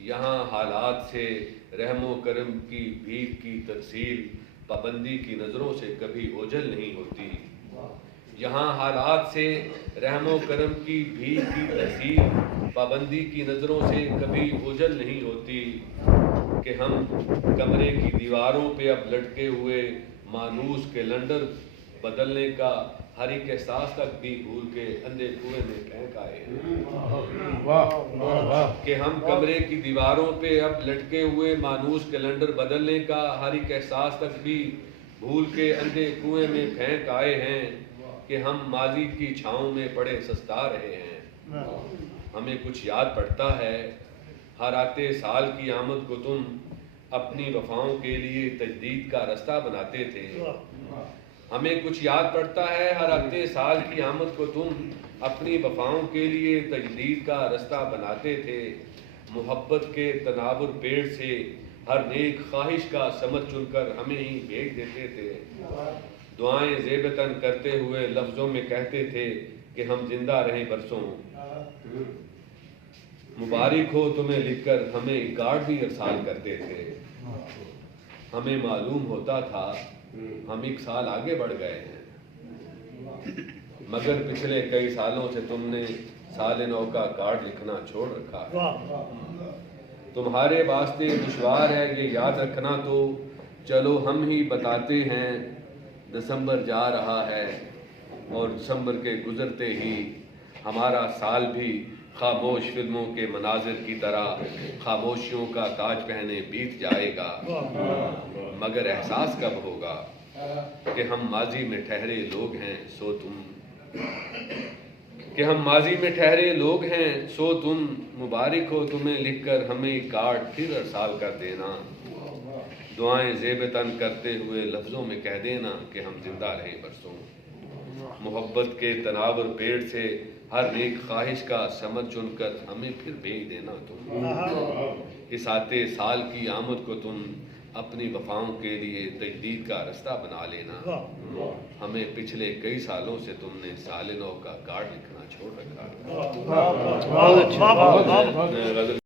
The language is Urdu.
یہاں حالات سے رحم و کرم کی بھیک کی ترسیل پابندی کی نظروں سے کبھی اوجھل نہیں ہوتی۔ یہاں حالات سے رحم و کرم کی بھیک کی ترسیل پابندی کی نظروں سے کبھی اوجھل نہیں ہوتی کہ ہم کمرے کی دیواروں پہ اب لٹکے ہوئے مانوس کیلنڈر بدلنے کا ہر ایک احساس تک بھی بھول کے اندھے کنویں میں پھینک آئے ہیں۔ کہ ہم کمرے کی دیواروں پہ اب لٹکے ہوئے مانوس کیلنڈر بدلنے کا ہر ایک احساس تک بھی بھول کے اندھے کنویں میں پھینک آئے ہیں کہ ہم ماضی کی چھاؤں میں پڑے سستا رہے ہیں۔ ہمیں کچھ یاد پڑتا ہے ہر آتے سال کی آمد کو تم اپنی وفاؤں کے لیے تجدید کا رستہ بناتے تھے۔ ہمیں کچھ یاد پڑتا ہے ہر آتے سال کی آمد کو تم اپنی وفاؤں کے لیے تجدید کا رستہ بناتے تھے۔ محبت کے تناور پیڑ سے ہر نیک خواہش کا سمت چن کر ہمیں ہی بھیج دیتے تھے۔ دعائیں زیب تن کرتے ہوئے لفظوں میں کہتے تھے کہ ہم زندہ رہیں برسوں۔ مبارک ہو تمہیں لکھ کر ہمیں کارڈ بھی ارسال کرتے تھے۔ ہمیں معلوم ہوتا تھا ہم ایک سال آگے بڑھ گئے ہیں، مگر پچھلے کئی سالوں سے تم نے سال نو کا کارڈ لکھنا چھوڑ رکھا ہے۔ تمہارے واسطے دشوار ہے یہ یاد رکھنا، تو چلو ہم ہی بتاتے ہیں۔ دسمبر جا رہا ہے اور دسمبر کے گزرتے ہی ہمارا سال بھی خاموش فلموں کے مناظر کی طرح خاموشیوں کا تاج پہنے بیت جائے گا۔ مگر احساس کب ہوگا کہ ہم ماضی میں ٹھہرے لوگ ہیں سو تم، کہ ہم ماضی میں ٹھہرے لوگ ہیں سو تم۔ مبارک ہو تمہیں لکھ کر ہمیں کارڈ پھر ارسال کر دینا۔ دعائیں زیب تن کرتے ہوئے لفظوں میں کہہ دینا کہ ہم زندہ رہیں برسوں۔ محبت کے تناور پیڑ سے ہر نیک خواہش کا سمت چن کر ہمیں پھر بھیج دینا تم۔ اس آتے سال کی آمد کو تم اپنی وفاؤں کے لیے تجدید کا رستہ بنا لینا۔ ہمیں پچھلے کئی سالوں سے تم نے سال نو کا کارڈ لکھنا چھوڑ رکھا ہے۔